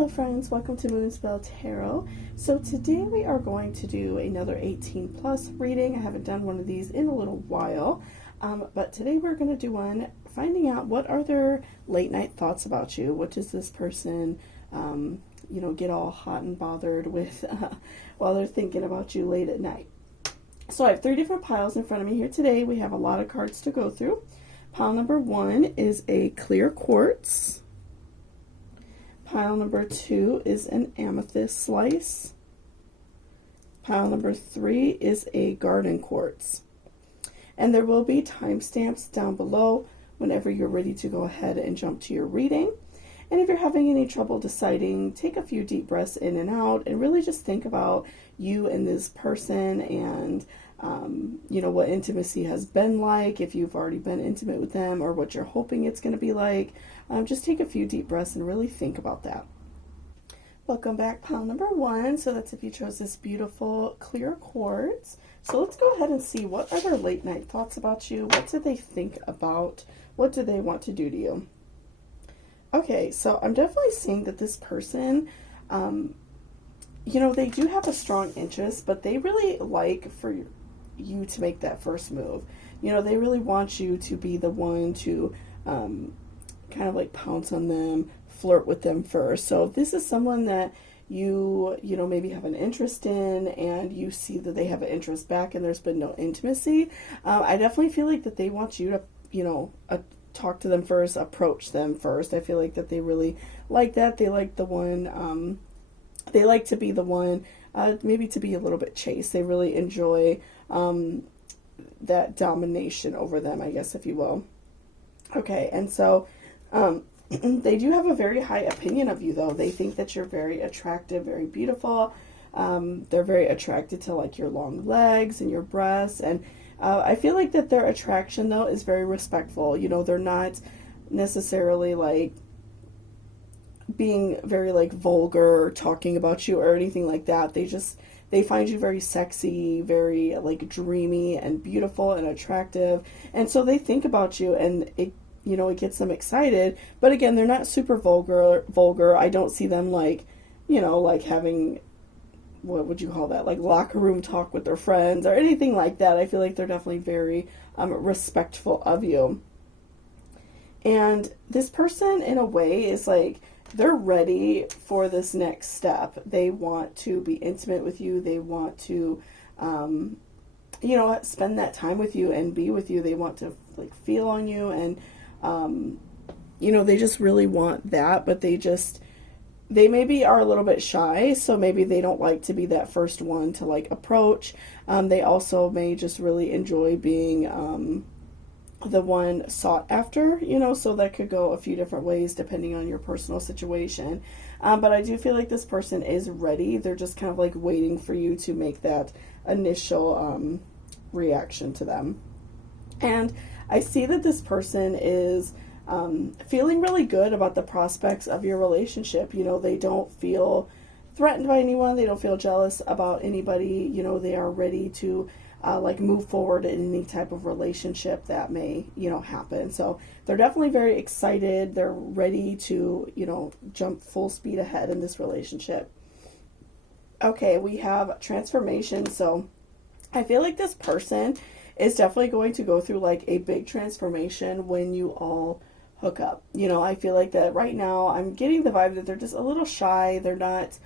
Hello friends, welcome to moonspelltarot. So today we are going to do another 18 plus reading. I haven't done one of these in a little while, but today we're going to do one finding out what are their late night thoughts about you. What does this person, get all hot and bothered with while they're thinking about you late at night. So I have 3 different piles in front of me here today. We have a lot of cards to go through. Pile number 1 is a clear quartz. Pile number 2 is an amethyst slice. Pile number 3 is a garden quartz. And there will be timestamps down below whenever you're ready to go ahead and jump to your reading. And if you're having any trouble deciding, take a few deep breaths in and out and really just think about you and this person and what intimacy has been like, if you've already been intimate with them, or what you're hoping it's going to be like. Just take a few deep breaths and really think about that. Welcome back, pile number 1. So that's if you chose this beautiful clear quartz. So let's go ahead and see, what are their late night thoughts about you? What do they think about? What do they want to do to you? Okay, so I'm definitely seeing that this person, they do have a strong interest, but they really like for you to make that first move. They really want you to be the one to kind of like pounce on them, flirt with them first. So if this is someone that you maybe have an interest in, and you see that they have an interest back and there's been no intimacy, I definitely feel like that they want you to, talk to them first, approach them first. I feel like that they really like that. They like the one, they like to be the one, maybe to be a little bit chased. They really enjoy that domination over them, I guess, if you will. Okay, and so they do have a very high opinion of you, though. They think that you're very attractive, very beautiful. They're very attracted to like your long legs and your breasts, and I feel like that their attraction, though, is very respectful. They're not necessarily like being very like vulgar or talking about you or anything like that. They find you very sexy, very like dreamy and beautiful and attractive, and so they think about you, and it gets them excited. But again, they're not super vulgar. I don't see them like having, what would you call that, like locker room talk with their friends or anything like that. I feel like they're definitely very respectful of you. And this person, in a way, is like, they're ready for this next step. They want to be intimate with you. They want to, spend that time with you and be with you. They want to like feel on you, and, they just really want that, but they maybe are a little bit shy, so maybe they don't like to be that first one to like approach. They also may just really enjoy being the one sought after, so that could go a few different ways depending on your personal situation. But I do feel like this person is ready. They're just kind of like waiting for you to make that initial reaction to them. And I see that this person is feeling really good about the prospects of your relationship. They don't feel threatened by anyone. They don't feel jealous about anybody. They are ready to move forward in any type of relationship that may, happen. So they're definitely very excited. They're ready to, jump full speed ahead in this relationship. Okay, we have transformation. So I feel like this person is definitely going to go through like a big transformation when you all hook up. I feel like that right now I'm getting the vibe that they're just a little shy. They're not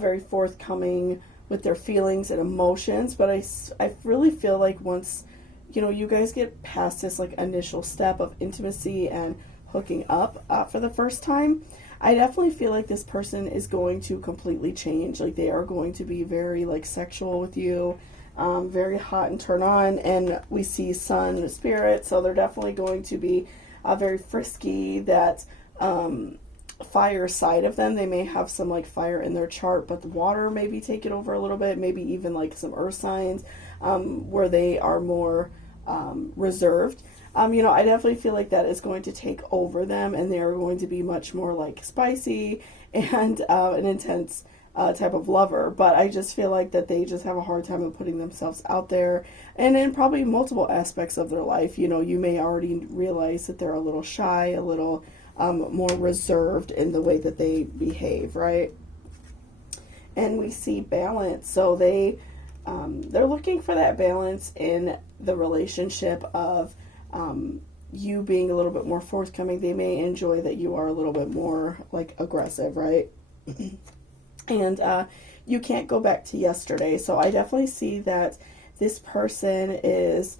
very forthcoming with their feelings and emotions, but I really feel like once you guys get past this like initial step of intimacy and hooking up for the first time, I definitely feel like this person is going to completely change. Like, they are going to be very like sexual with you, very hot and turn on, and we see sun spirit, so they're definitely going to be very frisky. That fire side of them, they may have some like fire in their chart, but the water maybe take it over a little bit, maybe even like some earth signs where they are more reserved. I definitely feel like that is going to take over them, and they are going to be much more like spicy and an intense type of lover. But I just feel like that they just have a hard time of putting themselves out there, and in probably multiple aspects of their life. You may already realize that they're a little shy, a little more reserved in the way that they behave, right? And we see balance. So they're looking for that balance in the relationship of you being a little bit more forthcoming. They may enjoy that you are a little bit more like aggressive, right? And you can't go back to yesterday. So I definitely see that this person is,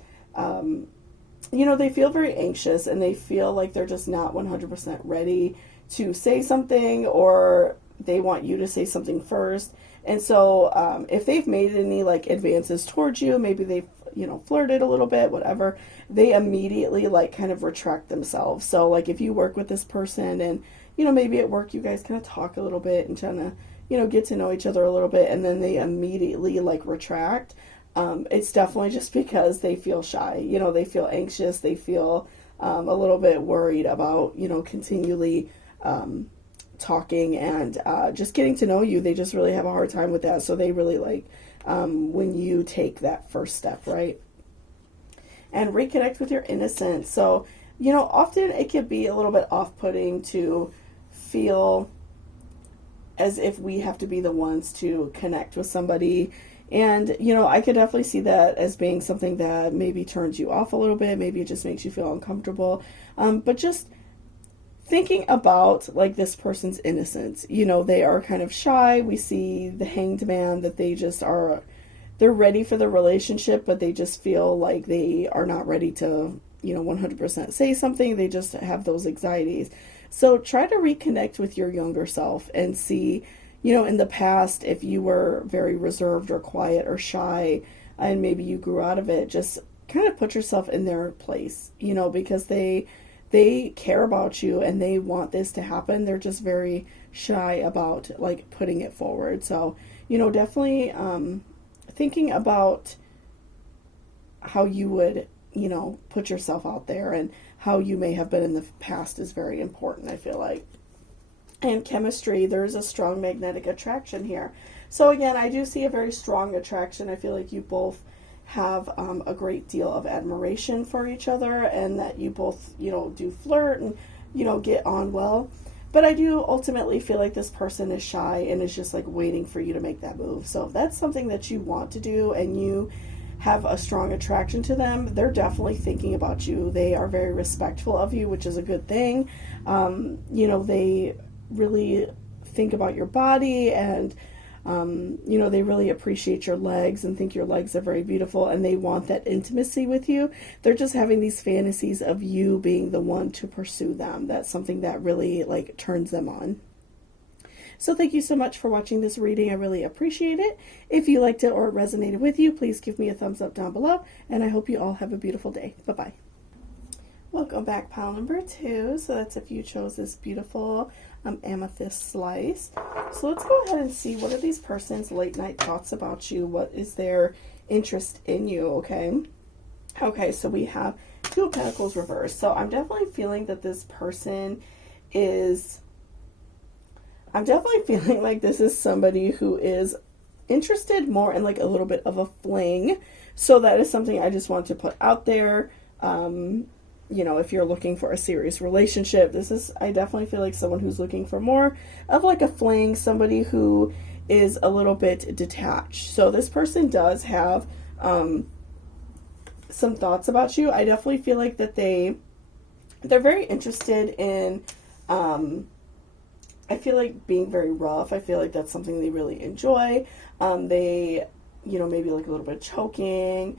they feel very anxious and they feel like they're just not 100% ready to say something, or they want you to say something first. And so if they've made any like advances towards you, maybe they've, flirted a little bit, whatever, they immediately like kind of retract themselves. So like if you work with this person and, maybe at work you guys kind of talk a little bit and kind of, get to know each other a little bit, and then they immediately like retract. It's definitely just because they feel shy. They feel anxious. They feel a little bit worried about, continually talking and just getting to know you. They just really have a hard time with that. So they really like when you take that first step, right? And reconnect with your innocence. So, often it can be a little bit off-putting to feel as if we have to be the ones to connect with somebody. And, I could definitely see that as being something that maybe turns you off a little bit. Maybe it just makes you feel uncomfortable. But just thinking about like this person's innocence, they are kind of shy. We see the Hanged Man, that they're ready for the relationship, but they just feel like they are not ready to, 100% say something. They just have those anxieties. So try to reconnect with your younger self and see, in the past, if you were very reserved or quiet or shy and maybe you grew out of it, just kind of put yourself in their place, because they care about you and they want this to happen. They're just very shy about like putting it forward. So, definitely thinking about how you would, put yourself out there and how you may have been in the past is very important, I feel like. And chemistry, there's a strong magnetic attraction here. So again, I do see a very strong attraction. I feel like you both have a great deal of admiration for each other, and that you both, do flirt and, get on well. But I do ultimately feel like this person is shy and is just like waiting for you to make that move. So if that's something that you want to do and you have a strong attraction to them, they're definitely thinking about you. They are very respectful of you, which is a good thing. They really think about your body, and they really appreciate your legs and think your legs are very beautiful, and they want that intimacy with you. They're just having these fantasies of you being the one to pursue them. That's something that really like turns them on. So thank you so much for watching this reading. I really appreciate it. If you liked it or it resonated with you, please give me a thumbs up down below, and I hope you all have a beautiful day. Bye-bye. Welcome back, pile number 2. So that's if you chose this beautiful amethyst slice. So let's go ahead and see, what are these person's late night thoughts about you? What is their interest in you? Okay, so we have 2 of Pentacles reversed. So I'm definitely feeling that this person is, I'm definitely feeling like this is somebody who is interested more in like a little bit of a fling. So that is something I just want to put out there. If you're looking for a serious relationship, I definitely feel like someone who's looking for more of like a fling, somebody who is a little bit detached. So this person does have some thoughts about you. I definitely feel like that they're very interested in, I feel like being very rough. I feel like that's something they really enjoy. They, maybe like a little bit of choking,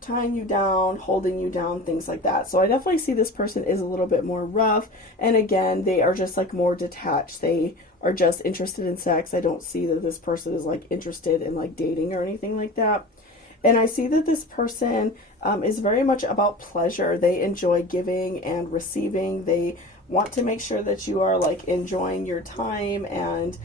tying you down, holding you down, things like that. So I definitely see this person is a little bit more rough. And again, they are just like more detached. They are just interested in sex. I don't see that this person is like interested in like dating or anything like that. And I see that this person is very much about pleasure. They enjoy giving and receiving. They want to make sure that you are like enjoying your time, and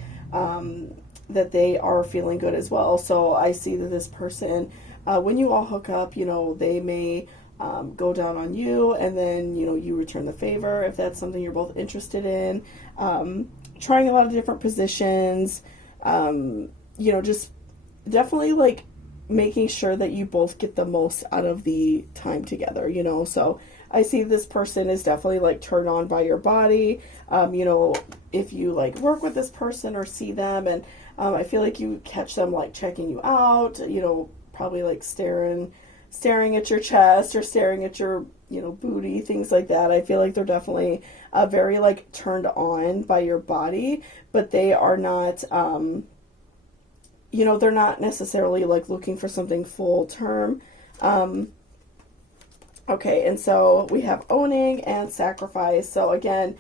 that they are feeling good as well. So I see that this person, when you all hook up, they may go down on you, and then, you return the favor if that's something you're both interested in. Trying a lot of different positions, just definitely like making sure that you both get the most out of the time together, So I see this person is definitely like turned on by your body. You know, if you like work with this person or see them, and I feel like you catch them like checking you out, you know, probably like staring at your chest or staring at your, you know, booty, things like that. I feel like they're definitely very like turned on by your body, but they are not, you know, they're not necessarily like looking for something full term. Okay, and so we have owning and sacrifice. So again,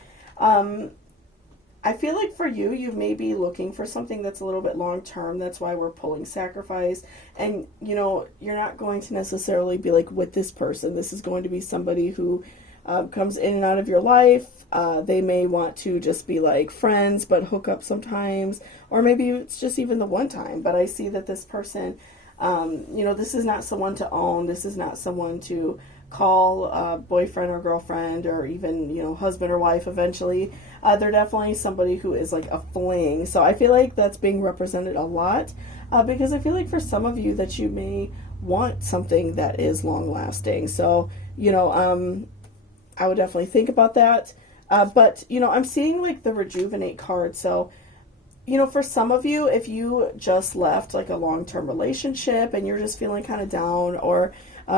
I feel like for you, you may be looking for something that's a little bit long term. That's why we're pulling sacrifice. And, you know, you're not going to necessarily be like with this person. This is going to be somebody who comes in and out of your life. They may want to just be like friends, but hook up sometimes. Or maybe it's just even the one time. But I see that this person, you know, this is not someone to own. This is not someone to call boyfriend or girlfriend or even, you know, husband or wife eventually. They're definitely somebody who is like a fling. So I feel like that's being represented a lot because I feel like for some of you that you may want something that is long lasting. So, you know, I would definitely think about that. But, you know, I'm seeing like the rejuvenate card. So, you know, for some of you, if you just left like a long-term relationship and you're just feeling kind of down, or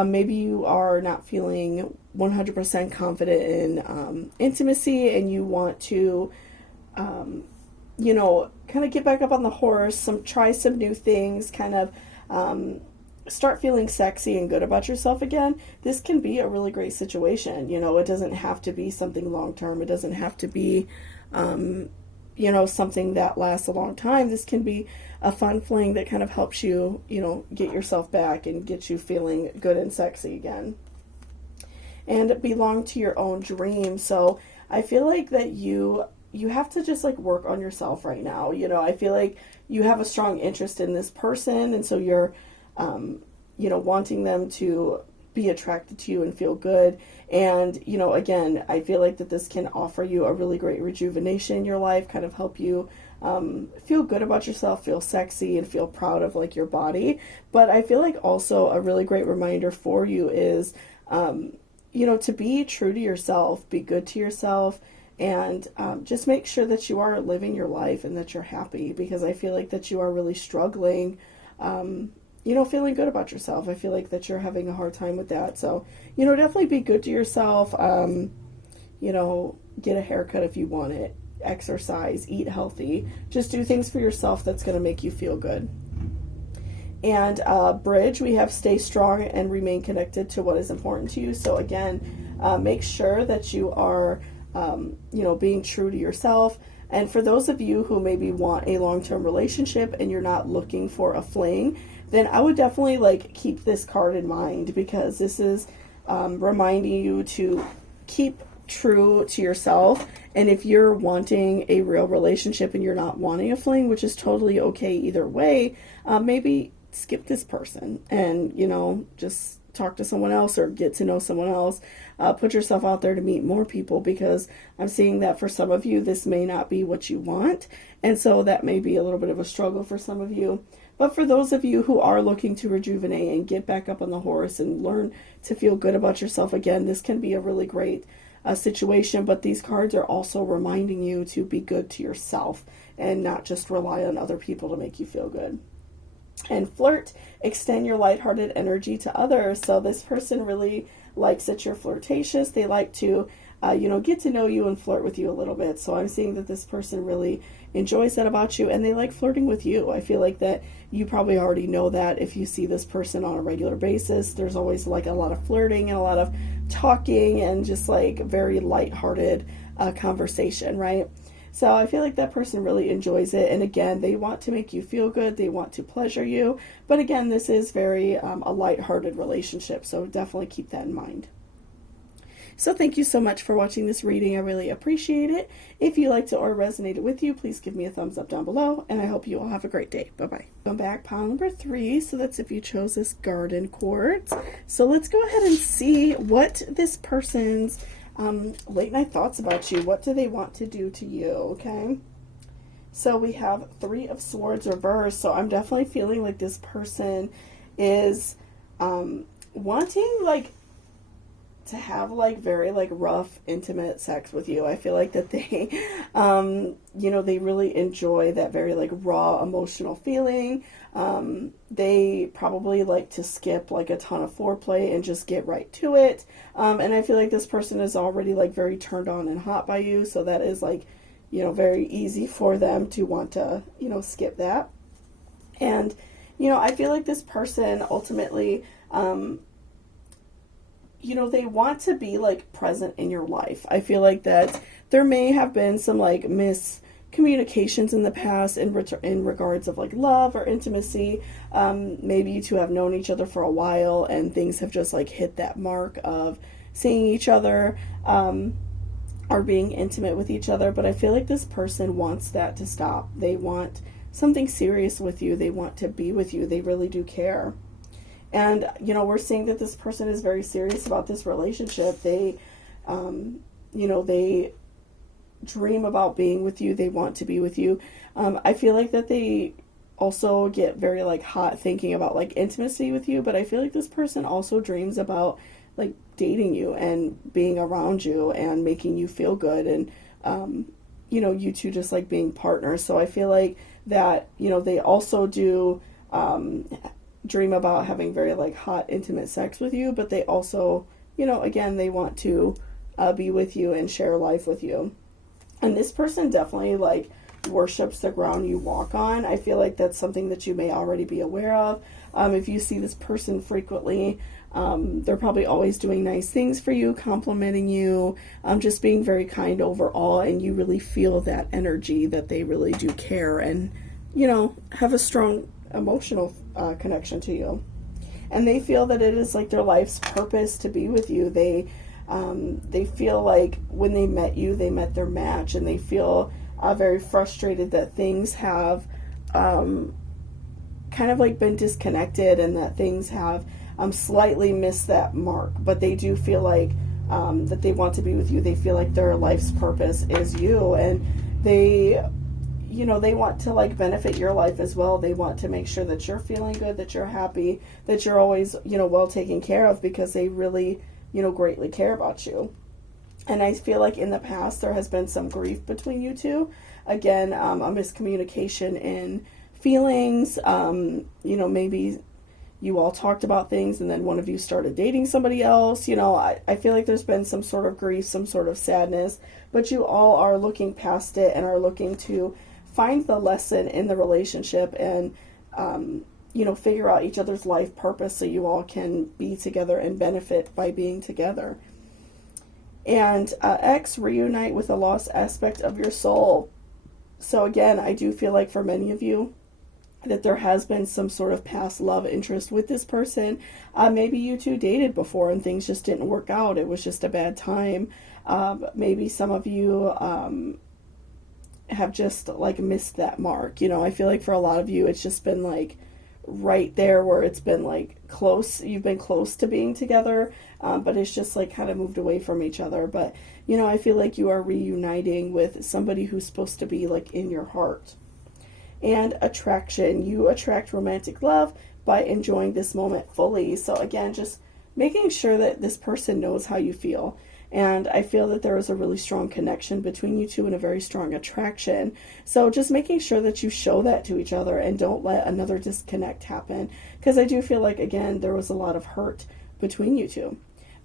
maybe you are not feeling 100% confident in intimacy and you want to, you know, kind of get back up on the horse, try some new things, kind of start feeling sexy and good about yourself again, this can be a really great situation. You know, it doesn't have to be something long-term. It doesn't have to be, you know, something that lasts a long time. This can be a fun fling that kind of helps you, you know, get yourself back and get you feeling good and sexy again. And belong to your own dream. So I feel like that you have to just like work on yourself right now. You know, I feel like you have a strong interest in this person, and so you're, you know, wanting them to be attracted to you and feel good. And, you know, again, I feel like that this can offer you a really great rejuvenation in your life, kind of help you feel good about yourself, feel sexy, and feel proud of like your body. But I feel like also a really great reminder for you is, you know, to be true to yourself, be good to yourself, and just make sure that you are living your life and that you're happy, because I feel like that you are really struggling, you know, feeling good about yourself. I feel like that you're having a hard time with that. So, you know, definitely be good to yourself. You know, get a haircut if you want it, exercise, eat healthy, just do things for yourself that's going to make you feel good. And bridge, we have stay strong and remain connected to what is important to you. So again, make sure that you are, you know, being true to yourself. And for those of you who maybe want a long-term relationship and you're not looking for a fling, then I would definitely like keep this card in mind, because this is reminding you to keep true to yourself. And if you're wanting a real relationship and you're not wanting a fling, which is totally okay either way, maybe skip this person and, you know, just talk to someone else or get to know someone else. Put yourself out there to meet more people, because I'm seeing that for some of you, this may not be what you want. And so that may be a little bit of a struggle for some of you. But for those of you who are looking to rejuvenate and get back up on the horse and learn to feel good about yourself again, this can be a really great situation. But these cards are also reminding you to be good to yourself and not just rely on other people to make you feel good. And flirt, extend your lighthearted energy to others. So this person really likes that you're flirtatious. They like to, you know, get to know you and flirt with you a little bit. So I'm seeing that this person really enjoys that about you, and they like flirting with you. I feel like that you probably already know that if you see this person on a regular basis. There's always like a lot of flirting and a lot of talking and just like very lighthearted conversation, right? So I feel like that person really enjoys it. And again, they want to make you feel good. They want to pleasure you. But again, this is very a lighthearted relationship. So definitely keep that in mind. So thank you so much for watching this reading. I really appreciate it. If you liked it or resonated with you, please give me a thumbs up down below. And I hope you all have a great day. Bye-bye. Come back, pile number 3. So that's if you chose this garden quartz. So let's go ahead and see what this person's late night thoughts about you. What do they want to do to you? Okay. So we have 3 of Swords reversed. So I'm definitely feeling like this person is wanting like to have like very like rough, intimate sex with you. I feel like that they, they really enjoy that very like raw emotional feeling. They probably like to skip like a ton of foreplay and just get right to it. And I feel like this person is already like very turned on and hot by you. So that is like, very easy for them to want to, skip that. And, I feel like this person ultimately, they want to be like present in your life. I feel like that there may have been some like miscommunications in the past in regards of like love or intimacy. Maybe you two have known each other for a while and things have just like hit that mark of seeing each other, or being intimate with each other. But I feel like this person wants that to stop. They want something serious with you. They want to be with you. They really do care. And, we're seeing that this person is very serious about this relationship. They, they dream about being with you. They want to be with you. I feel like that they also get very, like, hot thinking about, like, intimacy with you. But I feel like this person also dreams about, like, dating you and being around you and making you feel good. And, you two just, like, being partners. So I feel like that, they also do dream about having very like hot intimate sex with you, but they also again they want to be with you and share life with you. And this person definitely like worships the ground you walk on. I feel like that's something that you may already be aware of. If you see this person frequently, they're probably always doing nice things for you, complimenting you, just being very kind overall, and you really feel that energy that they really do care and have a strong emotional connection to you. And they feel that it is like their life's purpose to be with you. They feel like when they met you, they met their match, and they feel very frustrated that things have kind of like been disconnected and that things have slightly missed that mark. But they do feel like that they want to be with you. They feel like their life's purpose is you, and they want to like benefit your life as well. They want to make sure that you're feeling good, that you're happy, that you're always, well taken care of, because they really, greatly care about you. And I feel like in the past there has been some grief between you two. Again, a miscommunication in feelings. Maybe you all talked about things and then one of you started dating somebody else. I feel like there's been some sort of grief, some sort of sadness, but you all are looking past it and are looking to find the lesson in the relationship and, figure out each other's life purpose so you all can be together and benefit by being together. And X, reunite with a lost aspect of your soul. So again, I do feel like for many of you that there has been some sort of past love interest with this person. Maybe you two dated before and things just didn't work out. It was just a bad time. Maybe some of you have just like missed that mark. I feel like for a lot of you it's just been like right there where it's been like close. You've been close to being together, but it's just like kind of moved away from each other. But I feel like you are reuniting with somebody who's supposed to be like in your heart. And attraction, you attract romantic love by enjoying this moment fully. So again, just making sure that this person knows how you feel. And I feel that there is a really strong connection between you two and a very strong attraction. So just making sure that you show that to each other and don't let another disconnect happen. Because I do feel like, again, there was a lot of hurt between you two.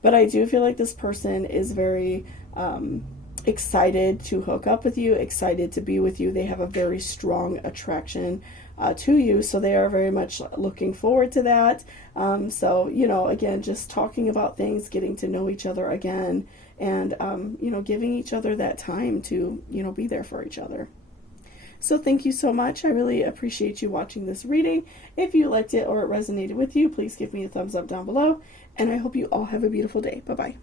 But I do feel like this person is very excited to hook up with you, excited to be with you. They have a very strong attraction to you. So they are very much looking forward to that. Again, just talking about things, getting to know each other again, and, giving each other that time to, be there for each other. So thank you so much. I really appreciate you watching this reading. If you liked it or it resonated with you, please give me a thumbs up down below. And I hope you all have a beautiful day. Bye-bye.